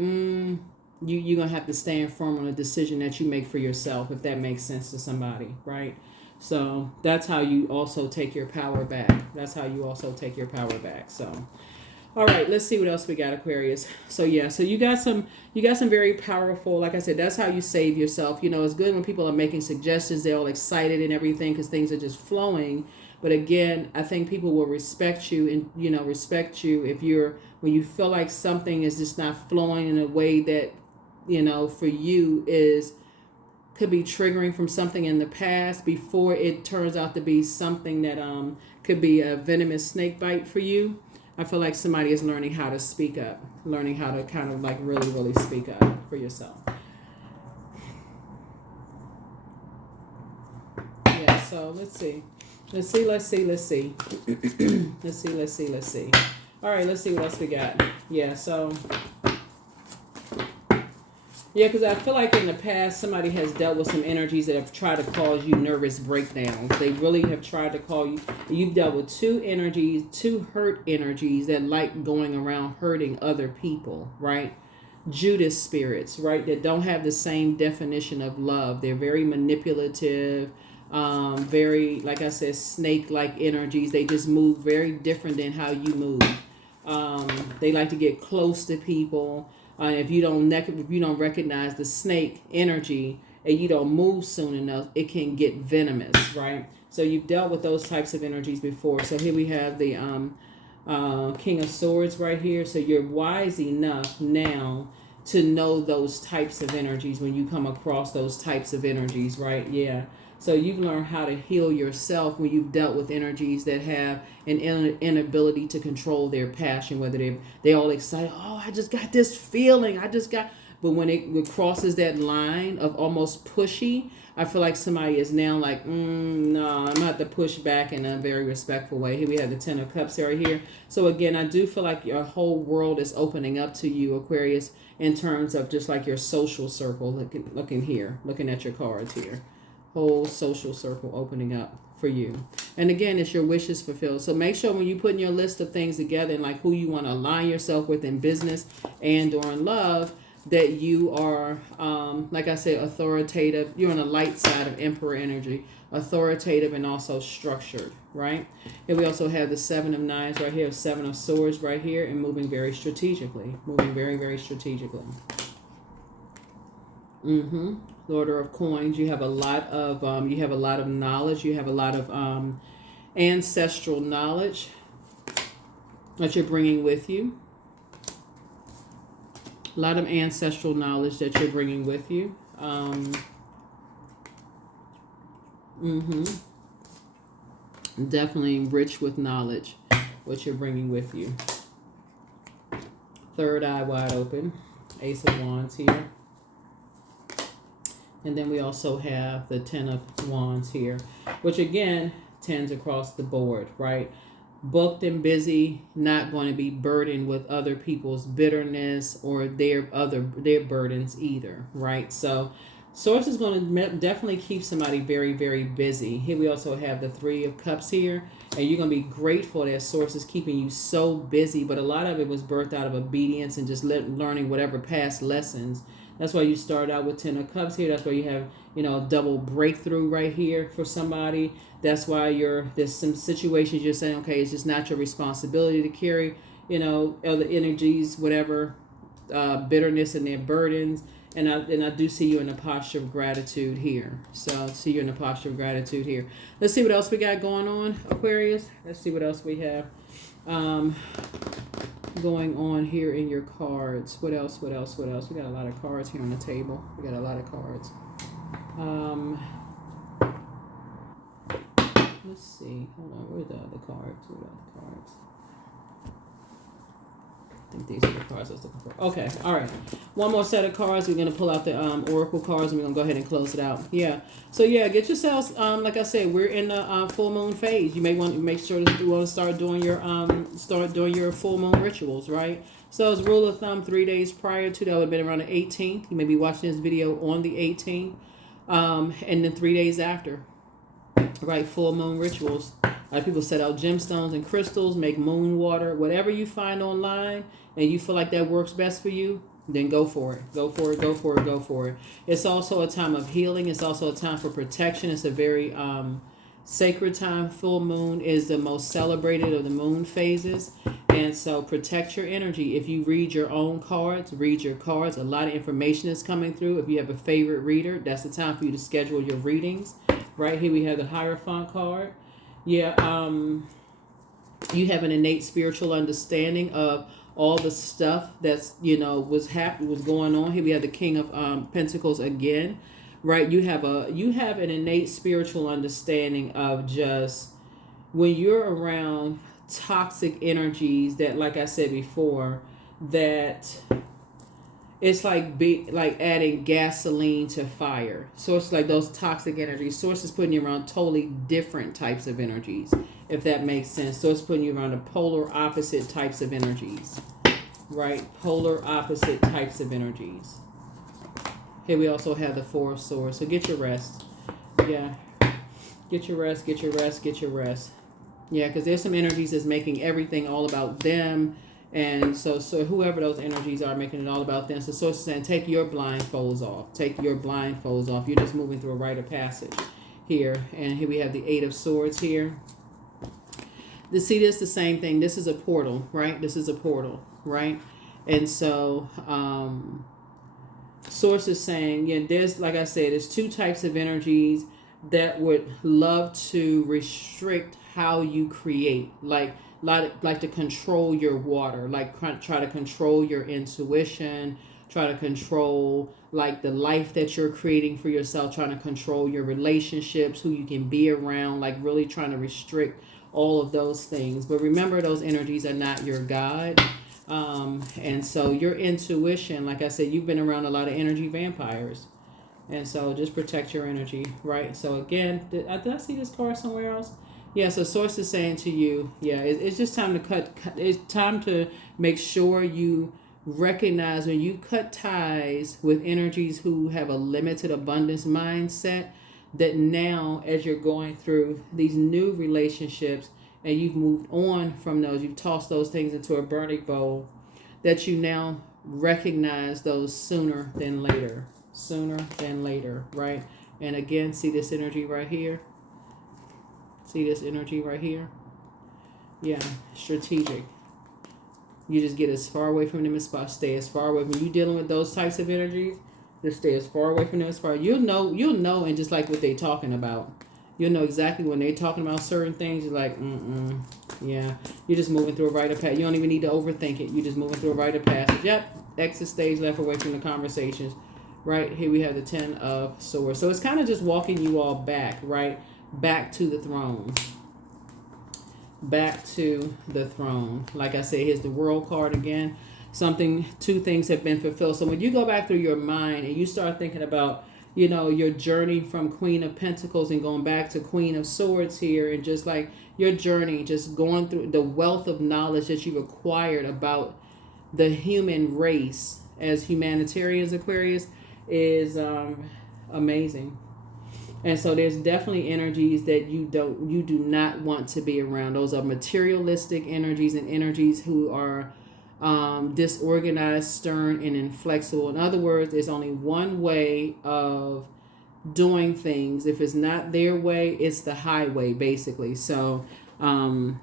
you're going to have to stand firm on a decision that you make for yourself, if that makes sense to somebody, right? So that's how you also take your power back. So, all right, let's see what else we got, Aquarius. So yeah, so you got some very powerful, like I said, that's how you save yourself. It's good when people are making suggestions, they're all excited and everything because things are just flowing. But again, I think people will respect you and, respect you when you feel like something is just not flowing in a way that, for you could be triggering from something in the past before it turns out to be something that could be a venomous snake bite for you. I feel like somebody is learning how to speak up, learning how to kind of like really, really speak up for yourself. Yeah, so let's see. Let's see. Let's see. All right, let's see what else we got. Yeah, so... Yeah, because I feel like in the past, somebody has dealt with some energies that have tried to cause you nervous breakdowns. They really have tried to call you. You've dealt with two hurt energies that like going around hurting other people, right? Judas spirits, right? That don't have the same definition of love. They're very manipulative, very, like I said, snake-like energies. They just move very different than how you move. They like to get close to people. If you don't recognize the snake energy and you don't move soon enough, it can get venomous, right? So you've dealt with those types of energies before. So here we have the King of Swords right here. So you're wise enough now to know those types of energies when you come across those types of energies, right? Yeah. So you've learned how to heal yourself when you've dealt with energies that have an inability to control their passion, whether they all excited, oh, I just got this feeling, but when it crosses that line of almost pushy, I feel like somebody is now like, no, I'm going to have to push back in a very respectful way. Here we have the Ten of Cups right here. So again, I do feel like your whole world is opening up to you, Aquarius, in terms of just like your social circle. Looking here, looking at your cards here. Whole social circle opening up for you. And again, it's your wishes fulfilled. So make sure when you put in your list of things together and like who you want to align yourself with in business and or in love, that you are, like I said, authoritative. You're on the light side of Emperor energy, authoritative and also structured, right? And we also have the Seven of Knives right here, Seven of Swords right here, and moving very strategically, moving very, very strategically. Order of Coins. You have a lot of knowledge. You have a lot of ancestral knowledge that you're bringing with you. A lot of ancestral knowledge that you're bringing with you. Definitely rich with knowledge, what you're bringing with you. Third eye wide open. Ace of Wands here. And then we also have the Ten of Wands here, which again tends across the board, right? Booked and busy, not going to be burdened with other people's bitterness or their burdens either, right? So Source is going to definitely keep somebody very, very busy. Here we also have the Three of Cups here, and you're going to be grateful that Source is keeping you so busy, but a lot of it was birthed out of obedience and just learning whatever past lessons. That's why you start out with Ten of Cups here. That's why you have, a double breakthrough right here for somebody. That's why there's some situations you're saying, okay, it's just not your responsibility to carry, other energies, whatever, bitterness and their burdens. And I do see you in a posture of gratitude here. So I see you in a posture of gratitude here. Let's see what else we got going on, Aquarius. Let's see what else we have going on here in your cards. What else? We got a lot of cards here on the table. We got a lot of cards. Let's see. Hold on. Where's the other cards? I think these are the cards I was looking for. Okay, all right. One more set of cards. We're going to pull out the Oracle cards, and we're going to go ahead and close it out. Yeah. So, yeah, get yourselves, like I said, we're in the full moon phase. You may want to make sure that you want to start doing your full moon rituals, right? So, as rule of thumb, 3 days prior to that would have been around the 18th. You may be watching this video on the 18th, and then 3 days after, right? Full moon rituals. A lot of people set out gemstones and crystals, make moon water, whatever you find online and you feel like that works best for you, then go for it. Go for it. It's also a time of healing. It's also a time for protection. It's a very sacred time. Full moon is the most celebrated of the moon phases. And so protect your energy. If you read your own cards, read your cards. A lot of information is coming through. If you have a favorite reader, that's the time for you to schedule your readings. Right here we have the Hierophant card. Yeah, you have an innate spiritual understanding of all the stuff that's, was going on. Here we have the King of Pentacles again, right? You have an innate spiritual understanding of just when you're around toxic energies that, like I said before, that it's like adding gasoline to fire. So it's like those toxic energies. Source is putting you around totally different types of energies, if that makes sense. So it's putting you around the polar opposite types of energies, right? Polar opposite types of energies. Here we also have the Four of Swords. So get your rest. Yeah. Get your rest. Yeah, because there's some energies that's making everything all about them. And so whoever those energies are, making it all about them. So Source is saying, take your blindfolds off. You're just moving through a rite of passage here. And here we have the Eight of Swords here. See, this is the same thing. This is a portal, right? And so Source is saying, yeah, there's, like I said, there's two types of energies that would love to restrict how you create. Like to control your water, like try to control your intuition, try to control like the life that you're creating for yourself, trying to control your relationships, who you can be around, like really trying to restrict all of those things. But remember, those energies are not your God. And so your intuition, like I said, you've been around a lot of energy vampires. And so just protect your energy, right? So again, did I see this card somewhere else? Yeah, so Source is saying to you, yeah, it's just time to cut. It's time to make sure you recognize when you cut ties with energies who have a limited abundance mindset, that now as you're going through these new relationships and you've moved on from those, you've tossed those things into a burning bowl, that you now recognize those sooner than later, right? And again, see this energy right here? Yeah, strategic. You just get as far away from them as possible. Stay as far away. When you're dealing with those types of energies, just stay as far away from them as far. You'll know, and just like what they're talking about. You'll know exactly when they're talking about certain things. You're like, yeah. You're just moving through a rite of passage. You don't even need to overthink it. You're just moving through a rite of passage. Yep. Exit stage left away from the conversations. Right here we have the 10 of Swords. So it's kind of just walking you all back, right? Back to the throne. Back to the throne. Like I said, here's the World card again. Two things have been fulfilled. So when you go back through your mind and you start thinking about, your journey from Queen of Pentacles and going back to Queen of Swords here, and just like your journey, just going through the wealth of knowledge that you've acquired about the human race as humanitarians, Aquarius, is amazing. And so there's definitely energies that you do not want to be around. Those are materialistic energies and energies who are disorganized, stern, and inflexible. In other words, there's only one way of doing things. If it's not their way, it's the highway, basically. So, and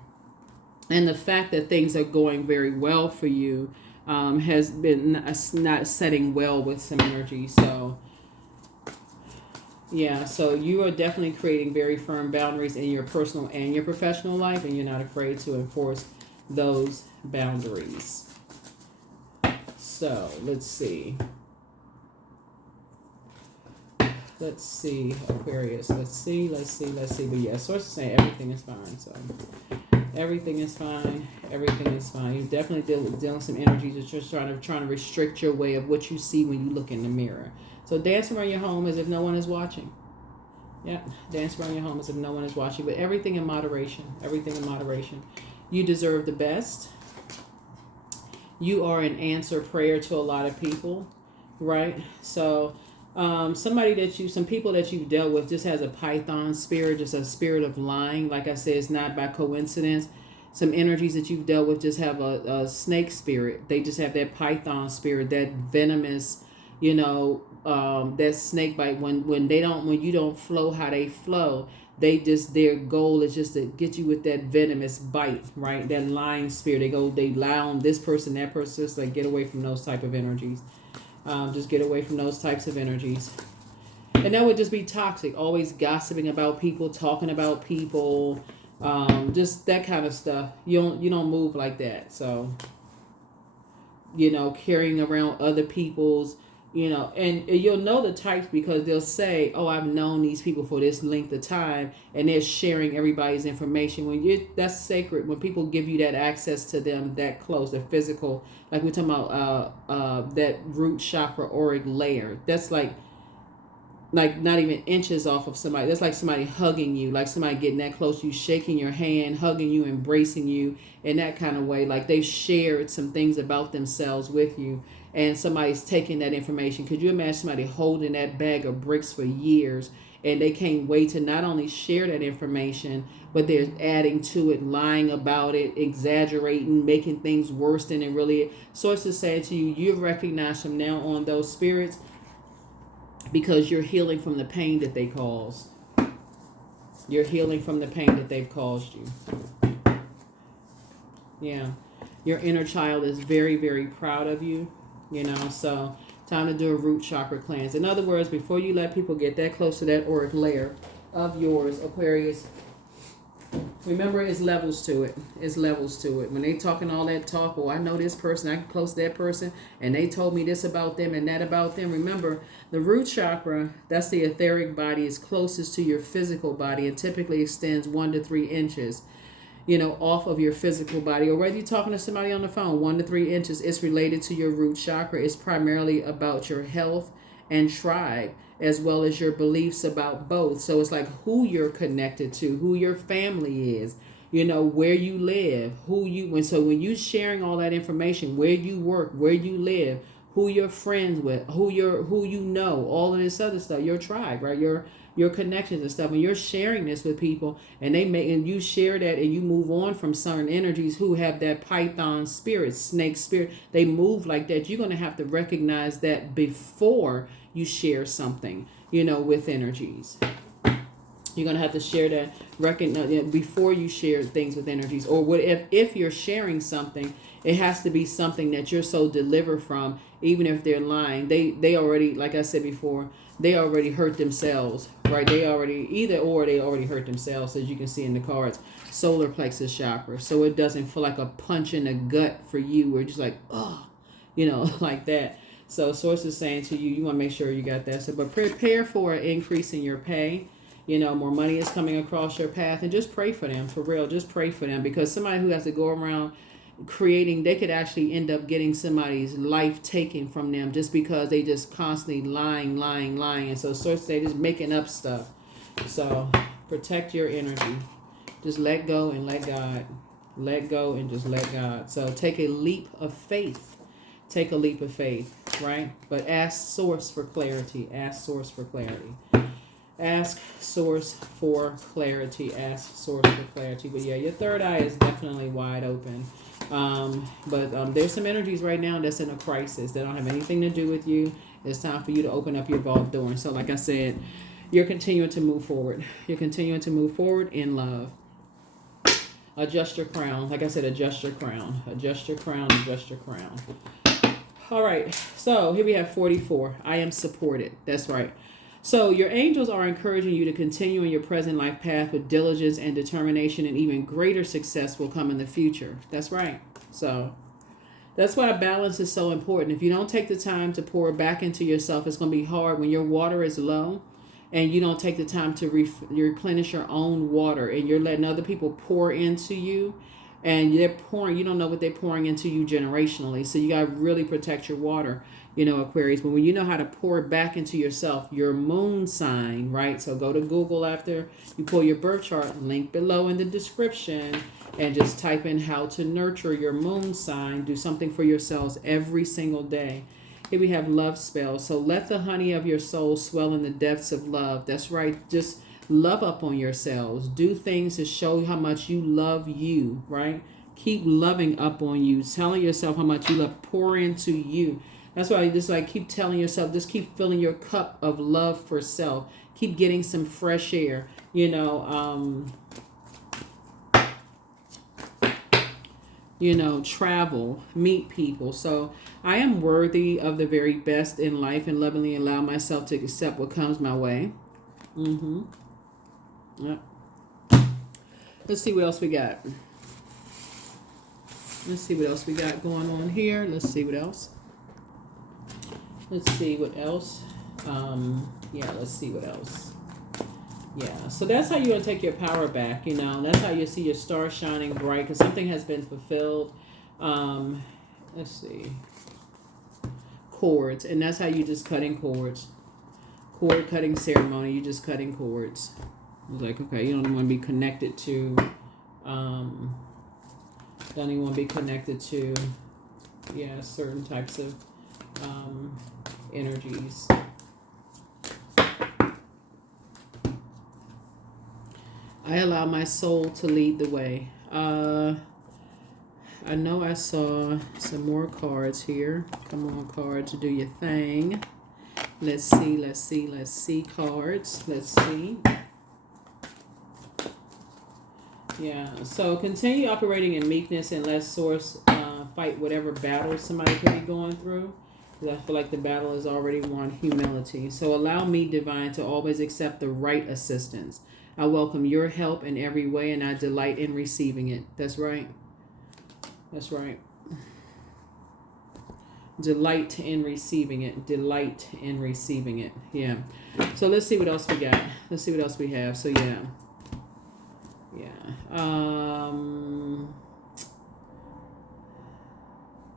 the fact that things are going very well for you has been not setting well with some energy. So, yeah, so you are definitely creating very firm boundaries in your personal and your professional life, and you're not afraid to enforce those boundaries. So, let's see. Let's see, Aquarius. Let's see. But yeah, source is saying everything is fine. So, everything is fine. Everything is fine. You're definitely dealing with some energies that you're trying to restrict your way of what you see when you look in the mirror. So, dance around your home as if no one is watching. Yeah, dance around your home as if no one is watching. But everything in moderation. Everything in moderation. You deserve the best. You are an answer prayer to a lot of people, right? So some people that you've dealt with just has a Python spirit, just a spirit of lying. Like I said, it's not by coincidence. Some energies that you've dealt with just have a snake spirit. They just have that Python spirit, that venomous, that snake bite. When you don't flow how they flow, their goal is just to get you with that venomous bite, right? That lying spirit. They lie on this person, that person. Just like get away from those type of energies. Just get away from those types of energies. And that would just be toxic. Always gossiping about people, talking about people, just that kind of stuff. You don't move like that. So, carrying around other people's, and you'll know the types because they'll say, oh, I've known these people for this length of time, and they're sharing everybody's information. That's sacred. When people give you that access to them that close, the physical, like we're talking about that root chakra auric layer. That's like not even inches off of somebody. That's like somebody hugging you, like somebody getting that close to you, shaking your hand, hugging you, embracing you in that kind of way. Like they've shared some things about themselves with you, and somebody's taking that information. Could you imagine somebody holding that bag of bricks for years, and they can't wait to not only share that information, but they're adding to it, lying about it, exaggerating, making things worse than it really is. Sources say to you, you recognize from now on those spirits, because you're healing from the pain that they caused. You're healing from the pain that they've caused you. Yeah. Your inner child is very, very proud of you. So time to do a root chakra cleanse. In other words, before you let people get that close to that auric layer of yours, Aquarius, remember it's levels to it. It's levels to it. When they talking all that talk, oh, I know this person, I can close to that person, and they told me this about them and that about them. Remember, the root chakra, that's the etheric body, is closest to your physical body and typically extends 1 to 3 inches, off of your physical body. Or whether you're talking to somebody on the phone, 1 to 3 inches, it's related to your root chakra. It's primarily about your health and tribe, as well as your beliefs about both. So it's like who you're connected to, who your family is, where you live, when you sharing all that information, where you work, where you live, who you're friends with, who you know, all of this other stuff, your tribe, right? Your connections and stuff. When you're sharing this with people and you share that and you move on from certain energies who have that Python spirit, snake spirit, they move like that. You're going to have to recognize that before you share something, with energies. You're going to have to share that, recognize before you share things with energies. Or what if you're sharing something, it has to be something that you're so delivered from, even if they're lying. They already, like I said before, they already hurt themselves right? They already hurt themselves, as you can see in the cards. Solar plexus chakra. So it doesn't feel like a punch in the gut for you. We're just like, oh, like that. So source is saying to you, you want to make sure you got that. So, but prepare for an increase in your pay. More money is coming across your path, and just pray for them, for real. Just pray for them, because somebody who has to go around creating, they could actually end up getting somebody's life taken from them just because they just constantly lying. And so source, they just making up stuff. So protect your energy. Just let go and let God. Let go and just let God. So take a leap of faith. Take a leap of faith, right? But ask source for clarity. Ask source for clarity. Ask source for clarity. Ask source for clarity. But yeah, your third eye is definitely wide open. But there's some energies right now that's in a crisis that don't have anything to do with you. It's time for you to open up your vault door. And so, like I said, you're continuing to move forward. You're continuing to move forward in love. Adjust your crown. Like I said, adjust your crown. Adjust your crown. Adjust your crown. All right. So here we have 44. I am supported. That's right. So your angels are encouraging you to continue in your present life path with diligence and determination, and even greater success will come in the future. That's right. So that's why balance is so important. If you don't take the time to pour back into yourself, it's going to be hard when your water is low and you don't take the time to replenish your own water, and you're letting other people pour into you, and they're pouring, you don't know what they're pouring into you generationally. So you got to really protect your water, Aquarius. But when you know how to pour it back into yourself, your moon sign, right? So go to Google after you pull your birth chart, link below in the description, and just type in how to nurture your moon sign. Do something for yourselves every single day. Here we have love spell. So let the honey of your soul swell in the depths of love. That's right. Just love up on yourselves. Do things to show how much you love you, right? Keep loving up on you. Telling yourself how much you love. Pour into you. That's why I just keep telling yourself, just keep filling your cup of love for self. Keep getting some fresh air, travel, meet people. So I am worthy of the very best in life, and lovingly allow myself to accept what comes my way. Yep. Let's see what else we got. Let's see what else we got going on here. Let's see what else. Let's see what else. Let's see what else. Yeah, so that's how you're going to take your power back, That's how you see your star shining bright, because something has been fulfilled. Let's see. Cords, and that's how you just cutting cords. Cord cutting ceremony, you just cutting cords. It's like, okay, you don't want to be connected to, certain types of energies. I allow my soul to lead the way. I know I saw some more cards here. Come on, cards, do your thing. Let's see, cards. Let's see. Yeah, so continue operating in meekness and let source fight whatever battle somebody could be going through. Because I feel like the battle is already won. Humility. So allow me, divine, to always accept the right assistance. I welcome your help in every way, and I delight in receiving it. That's right. That's right. Delight in receiving it. Delight in receiving it. Yeah. So let's see what else we got. Let's see what else we have. So yeah.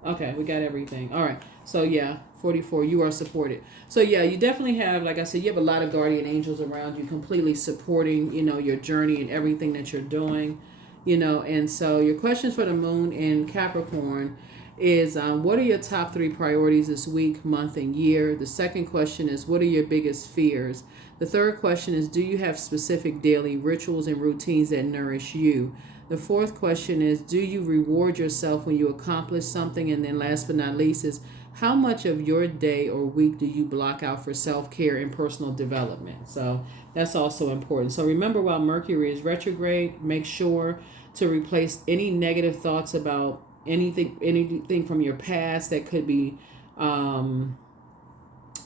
Okay, we got everything. All right. So yeah, 44, you are supported. So yeah, you definitely have, like I said, you have a lot of guardian angels around you, completely supporting, your journey and everything that you're doing, and so your questions for the moon in Capricorn is, what are your top 3 priorities this week, month, and year? The second question is, what are your biggest fears? The third question is, do you have specific daily rituals and routines that nourish you? The fourth question is, do you reward yourself when you accomplish something? And then last but not least is, how much of your day or week do you block out for self-care and personal development? So that's also important. So remember, while Mercury is retrograde, make sure to replace any negative thoughts about anything from your past that could be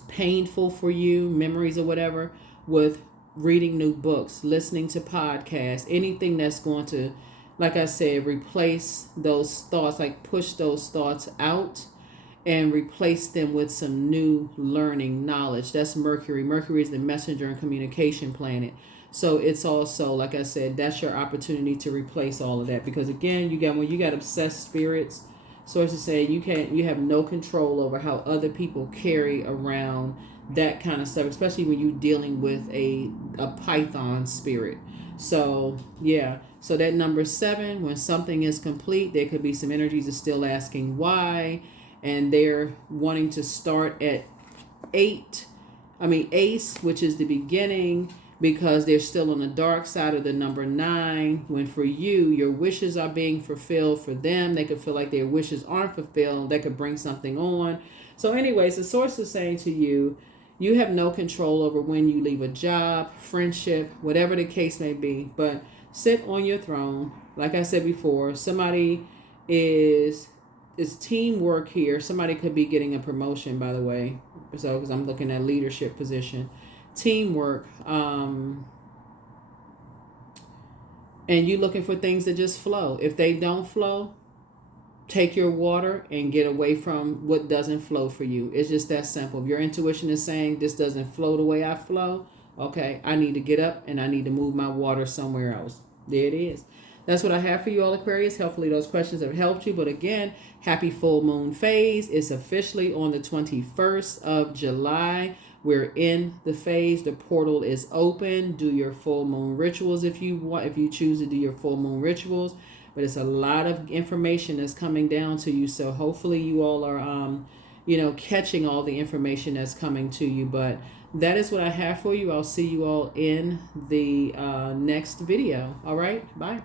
painful for you, memories or whatever, with reading new books, listening to podcasts, anything that's going to, like I said, replace those thoughts, like push those thoughts out and replace them with some new learning knowledge. That's Mercury. Mercury is the messenger and communication planet. So it's also, like I said, that's your opportunity to replace all of that. Because again, when you got obsessed spirits, sources say you have no control over how other people carry around that kind of stuff, especially when you're dealing with a Python spirit. So yeah. So that number 7, when something is complete, there could be some energies that's still asking why, and they're wanting to start at Ace, which is the beginning, because they're still on the dark side of the number 9. When for you, your wishes are being fulfilled. For them, they could feel like their wishes aren't fulfilled. That could bring something on. So anyways, the source is saying to you, you have no control over when you leave a job, friendship, whatever the case may be. But sit on your throne. Like I said before, somebody is teamwork here. Somebody could be getting a promotion, by the way. So, because I'm looking at leadership position. Teamwork, and you looking for things that just flow. If they don't flow, take your water and get away from what doesn't flow for you. It's just that simple. If your intuition is saying this doesn't flow the way I flow, okay, I need to get up and I need to move my water somewhere else. There it is. That's what I have for you all, Aquarius. Hopefully those questions have helped you. But again, happy full moon phase. It's officially on the 21st of July. We're in the phase. The portal is open. Do your full moon rituals if you want, if you choose to do your full moon rituals. But it's a lot of information that's coming down to you. So hopefully you all are, catching all the information that's coming to you. But that is what I have for you. I'll see you all in the next video. All right. Bye.